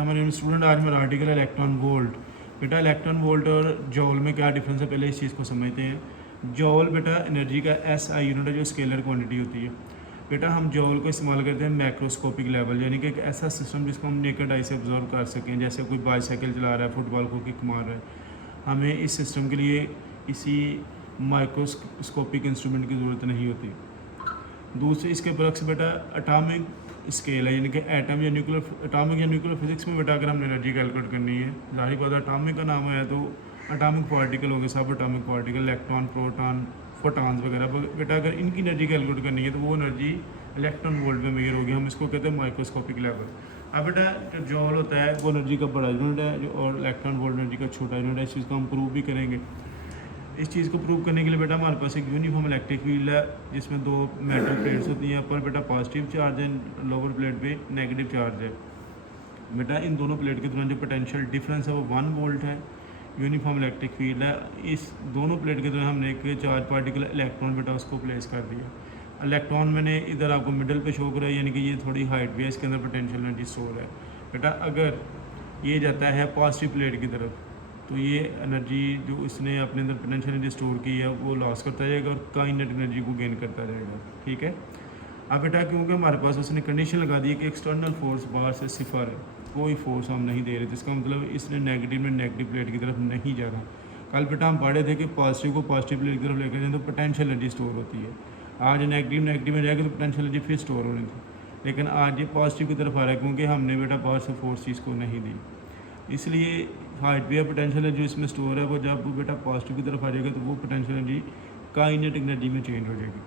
हमारे स्टूडेंट आज मेरा आर्टिकल है इलेक्ट्रॉन वोल्ट। बेटा इलेक्ट्रॉन वोल्ट और जॉल में क्या डिफरेंस है, पहले इस चीज़ को समझते हैं। जॉल बेटा एनर्जी का SI यूनिट है जो स्केलर क्वांटिटी होती है। बेटा हम जॉल को इस्तेमाल करते हैं मैक्रोस्कोपिक लेवल, यानी कि एक ऐसा सिस्टम जिसको हम नेकेड आई से ऑब्जर्व कर सकें। जैसे कोई बाईसाइकिल चला रहा है, फुटबॉल को किक मार रहा है, हमें इस सिस्टम के लिए किसी माइक्रोस्कोपिक इंस्ट्रूमेंट की ज़रूरत नहीं होती। दूसरे इसके बरक्स बेटा एटॉमिक स्केल है, यानी कि एटम या न्यूक्लियर फिजिक्स में बेटा अगर हमने एनर्जी कैलकुलेट करनी है, जाहिर बात है एटॉमिक का नाम है तो एटॉमिक पार्टिकल हो गए, सब atomic particle, electron, proton, photons वगैरह। बेटा अगर इनकी एनर्जी कैलकुलेट करनी है तो वो एनर्जी इलेक्ट्रॉन वोल्ट में मेजर होगी, हम इसको कहते हैं माइक्रोस्कोपिक लेवल। अब बेटा जो जॉल होता है वो एनर्जी का बड़ा यूनिट है और इलेक्ट्रॉन वोल्ट एनर्जी का छोटा यूनिट है। इस चीज़ को हम प्रूव भी करेंगे। इस चीज़ को प्रूव करने के लिए बेटा हमारे पास एक यूनिफॉर्म इलेक्ट्रिक फील्ड है जिसमें दो मेटल प्लेट्स होती हैं। ऊपर बेटा पॉजिटिव चार्ज है, लोअर प्लेट पे नेगेटिव चार्ज है। बेटा इन दोनों प्लेट के दौरान जो पोटेंशियल डिफरेंस है वो 1 वोल्ट है। यूनिफॉर्म इलेक्ट्रिक फील्ड है। इस दोनों प्लेट के दौरान हमने एक चार्ज पार्टिकल इलेक्ट्रॉन बेटा उसको प्लेस कर दिया। इलेक्ट्रॉन मैंने इधर आपको मिडल पे शो करा है, यानी कि ये थोड़ी हाइट भी है, इसके अंदर पोटेंशियल एनर्जी स्टोर है। बेटा अगर ये जाता है पॉजिटिव प्लेट की तरफ तो ये एनर्जी जो इसने अपने अंदर पोटेंशियल एनर्जी स्टोर की है वो लॉस करता जाएगा और काइनेटिक एनर्जी को गेन करता जाएगा। ठीक है। अब बेटा क्योंकि हमारे पास उसने कंडीशन लगा दी है कि एक्सटर्नल फोर्स बाहर से सिफर है, कोई फोर्स हम नहीं दे रहे, जिसका मतलब इसने नेगेटिव में नेगेटिव प्लेट की तरफ नहीं जा रहा। कल बेटा हम पढ़े थे कि पॉजिटिव को पॉजिटिव प्लेट की तरफ लेकर जाए तो पोटेंशियल एनर्जी स्टोर होती है। आज नेगेटिव में जाएगा तो पोटेंशियल एनर्जी फिर स्टोर होनी थी, लेकिन आज ये पॉजिटिव की तरफ आ रहा है क्योंकि हमने बेटा बाहर से फोर्स चीज़ को नहीं दी। इसलिए हाइट भी है पोटेंशियल एनर्जी इसमें स्टोर है, वो जब वो बेटा पॉजिटिव की तरफ आ जाएगा तो वो पोटेंशियल एनर्जी काइनेटिक एनर्जी में चेंज हो जाएगी।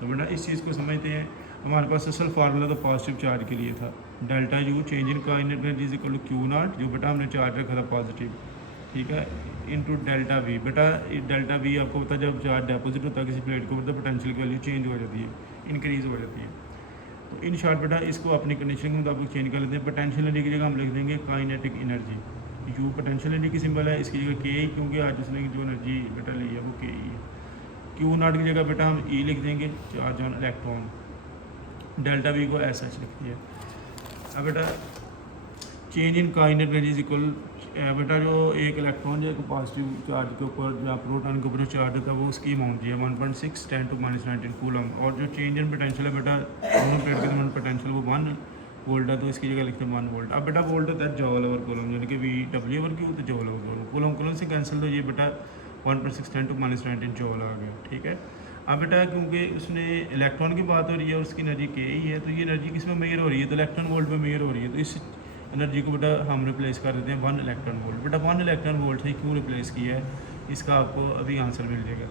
तो बेटा इस चीज़ को समझते हैं। हमारे पास असल फार्मूला तो पॉजिटिव चार्ज के लिए था, delta U change in kinetic energy is equal to Q naught, जो बेटा हमने चार्ज रखा था पॉजिटिव, ठीक है, इनटू डेल्टा वी। बेटा डेल्टा वी आपको पता जब चार्ज डिपॉजिट होता है किसी प्लेट के ऊपर तो पोटेंशियल की वैल्यू चेंज हो जाती है, इंक्रीज़ हो जाती है। तो इन शॉर्ट बेटा इसको अपनी कंडीशन के मुताबिक चेंज कर लेते हैं। पोटेंशियल एनर्जी की जगह हम लिख देंगे kinetic energy. You potential energy की सिंबल है, इसकी जगह के, क्योंकि आज उसने जो एनर्जी बेटा ली है वो के है। क्यू नॉट की जगह बेटा हम ई लिख देंगे, charge on electron. Delta we को ऐसा लिख दिया। अब बेटा change in kinetic energy is equal, बेटा जो एक इलेक्ट्रॉन जो एक पॉजिटिव चार्ज के ऊपर या प्रोटॉन के ऊपर चार्ज होता है वो उसकी अमाउंट है 1.6 × 10⁻⁹ कूलम। और जो चेंज इन पोटेंशियल है बेटा दोनों प्लेट के दरमियान पोटेंशियल वो 1 वोल्ट है, तो इसकी जगह लिखते हैं 1 वोल्ट। अब बेटा वोल्ट होता है जॉल ओवर कूलम, यानी कि W ओवर क्यू तो जॉल ओवर कूलम। कूलम से कैंसिल, तो ये बेटा 1.6 × 10⁻⁹ जॉल आ गया। ठीक है। अब बेटा क्योंकि उसने इलेक्ट्रॉन की बात हो रही है और उसकी एनर्जी के ही है, तो ये एनर्जी किस में मेजर हो रही है, तो इलेक्ट्रॉन वोल्ट में मेजर हो रही है। तो इस एनर्जी को बेटा हम रिप्लेस कर देते हैं 1 इलेक्ट्रॉन वोल्ट। बेटा 1 इलेक्ट्रॉन वोल्ट से क्यों रिप्लेस किया है, इसका आपको अभी आंसर मिल जाएगा।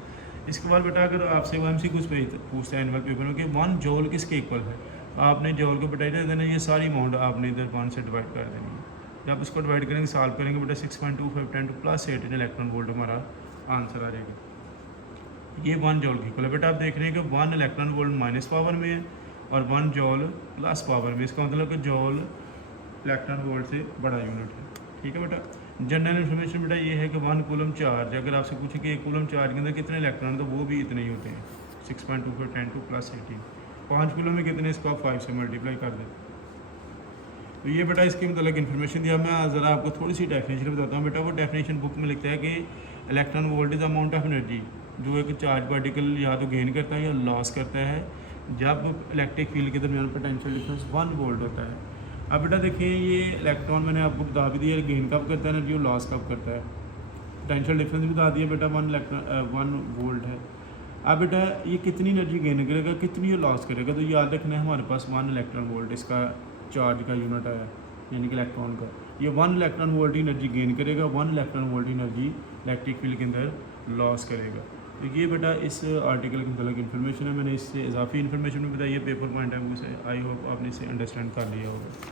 इसके बाद बेटा अगर आपसे वो MCQ पे पूछते हैं एनुअल पेपर में कि 1 जॉल किसके इक्वल है, तो आपने जॉल को बेटा इधर देना, ये सारी अमाउंट आपने इधर 1 से डिवाइड कर देनी है। जब इसको डिवाइड करेंगे, सॉल्व करेंगे बेटा 6.25 × 10⁻⁸ इलेक्ट्रॉन वोल्ट हमारा आंसर आ जाएगा। ये 1 जॉल की इक्वल है। बेटा आप देख रहे हैं कि 1 इलेक्ट्रॉन वोल्ट माइनस पावर में है और 1 जॉल प्लस पावर में। इसका मतलब कि जॉल इलेक्ट्रॉन वोल्ट से बड़ा यूनिट है। ठीक है बेटा। जनरल इन्फॉर्मेशन बेटा ये है कि 1 कूलम चार्ज, अगर आपसे पूछे कि एक कूलम चार्ज के अंदर कितने इलेक्ट्रॉन, तो वो भी इतने ही होते हैं, 6.25 × 10⁻⁸। 5 कूलम में कितने, इसको आप 5 से मल्टीप्लाई कर दें। तो ये बेटा इसके मतलब इन्फॉर्मेशन दिया। मैं ज़रा आपको थोड़ी सी डेफिनेशन बताता हूँ। बेटा वो डेफिनेशन बुक में लिखता है कि electron volt is amount of energy जो एक चार्ज पार्टिकल या तो गेन करता है या लॉस करता है जब इलेक्ट्रिक फील्ड के दरमियान पोटेंशियल डिफरेंस 1 वोल्ट होता है। अब बेटा देखिए ये इलेक्ट्रॉन मैंने आपको बता भी दिया गेन कब करता है एनर्जी और लॉस कब करता है। पोटेंशियल डिफरेंस भी बता दिया बेटा 1 वोल्ट है। अब बेटा ये कितनी एनर्जी गेन करेगा, कितनी लॉस करेगा, तो याद रखना है हमारे पास 1 इलेक्ट्रॉन वोल्ट इसका चार्ज का यूनिट आया, यानी कि इलेक्ट्रॉन का। ये 1 इलेक्ट्रॉन वोल्ट की एनर्जी गेन करेगा, 1 इलेक्ट्रॉन वोल्ट की एनर्जी इलेक्ट्रिक फील्ड के अंदर लॉस करेगा। तो ये बेटा इस आर्टिकल के मतलब इन्फॉर्मेशन है। मैंने इससे इजाफी इन्फॉर्मेशन भी बताई है पेपर पॉइंट है, मुझसे आई होप आपने इसे अंडरस्टैंड कर लिया होगा।